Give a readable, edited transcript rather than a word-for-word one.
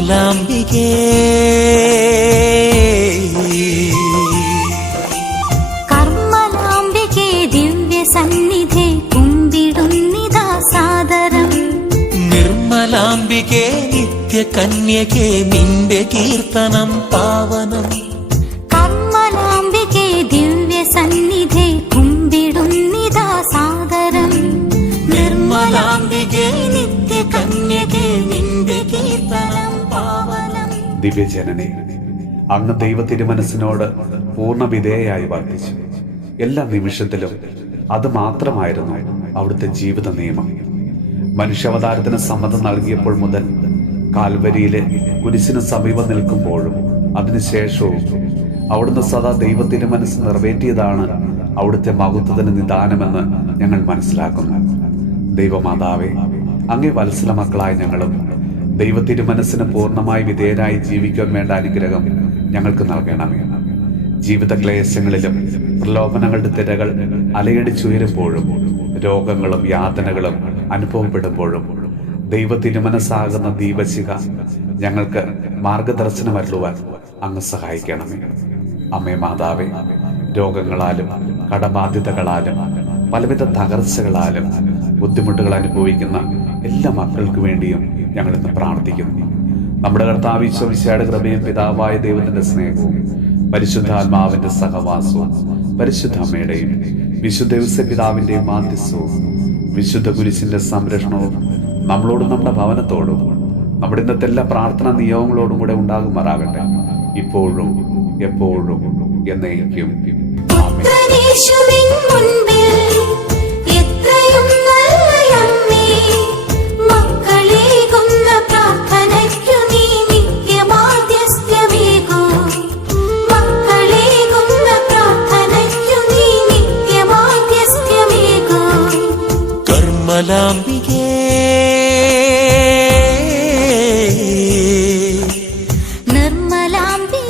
നിർമ്മലാംബികേ കർമ്മലാംബികേ ദിവ്യസന്നിധേ കുമ്പിടുന്നിതാ സാദരം. നിർമ്മലാംബികേ നിത്യകന്യകേ നിന്റെ കീർത്തനം പാവനം. കർമ്മലാംബികേ ദിവ്യസന്നിധേ കുമ്പിടുന്നിതാ സാദരം. നിർമ്മലാംബികേ നിത്യകന്യകേ നിന്റെ കീർത്തനം പാവനം. ദിവ്യജനനെ, അങ്ങ് ദൈവത്തിരുമനസ്സിനോട് പൂർണ്ണ വിധേയയായി വർദ്ധിച്ചു. എല്ലാ നിമിഷത്തിലും അത് മാത്രമായിരുന്നു അവിടുത്തെ ജീവിത നിയമം. മനുഷ്യാവതാരത്തിന് സമ്മതം നൽകിയപ്പോൾ മുതൽ കാൽവരിയിലെ കുരിശിന് സമീപം നിൽക്കുമ്പോഴും അതിനുശേഷവും അവിടുന്ന് സദാ ദൈവത്തിരുമനസ് നിറവേറ്റിയതാണ് അവിടുത്തെ മഹത്വത്തിന് നിദാനമെന്ന് ഞങ്ങൾ മനസ്സിലാക്കുന്നു. ദൈവമാതാവേ, അങ്ങേ വത്സല മക്കളായ ഞങ്ങളും ദൈവത്തിരുമനസ്സിന് പൂർണ്ണമായി വിധേയരായി ജീവിക്കാൻ വേണ്ട അനുഗ്രഹം ഞങ്ങൾക്ക് നൽകണമേ. ജീവിത ക്ലേശങ്ങളിലും പ്രലോഭനങ്ങളുടെ തിരകൾ അലയടിച്ചുയരുമ്പോഴും രോഗങ്ങളും യാതനകളും അനുഭവപ്പെടുമ്പോഴും ദൈവത്തിരുമനസ്സാകുന്ന ദീപശിഖ ഞങ്ങൾക്ക് മാർഗദർശനമരുളുവാൻ അങ്ങ് സഹായിക്കണമേ. അമ്മേ മാതാവേ, രോഗങ്ങളാലും കടബാധ്യതകളാലും പലവിധ തകർച്ചകളാലും ബുദ്ധിമുട്ടുകൾ അനുഭവിക്കുന്ന എല്ലാ മക്കൾക്ക് വേണ്ടിയും ഞങ്ങൾ ഇന്ന് പ്രാർത്ഥിക്കുന്നു. നമ്മുടെ കർത്താവ് ഈശോ മിശിഹായുടെ കൃപയും പിതാവായ ദൈവത്തിന്റെ സ്നേഹവും പരിശുദ്ധാത്മാവിന്റെ സഹവാസവും പരിശുദ്ധ അമ്മയുടെയും വിശുദ്ധ ഔസേപ്പിതാവിന്റെയും മാധ്യസ്ഥവും വിശുദ്ധ കുരിശിന്റെ സംരക്ഷണവും നമ്മളോടും നമ്മുടെ ഭവനത്തോടും നമ്മുടെ ഇന്നത്തെ എല്ലാ പ്രാർത്ഥനാ നിയോഗങ്ങളോടും കൂടെ ഉണ്ടാകുമാറാകട്ടെ, ഇപ്പോഴും എപ്പോഴും എന്നേക്കും. നിർമ്മലാംബികേ നിർമ്മലാംബികേ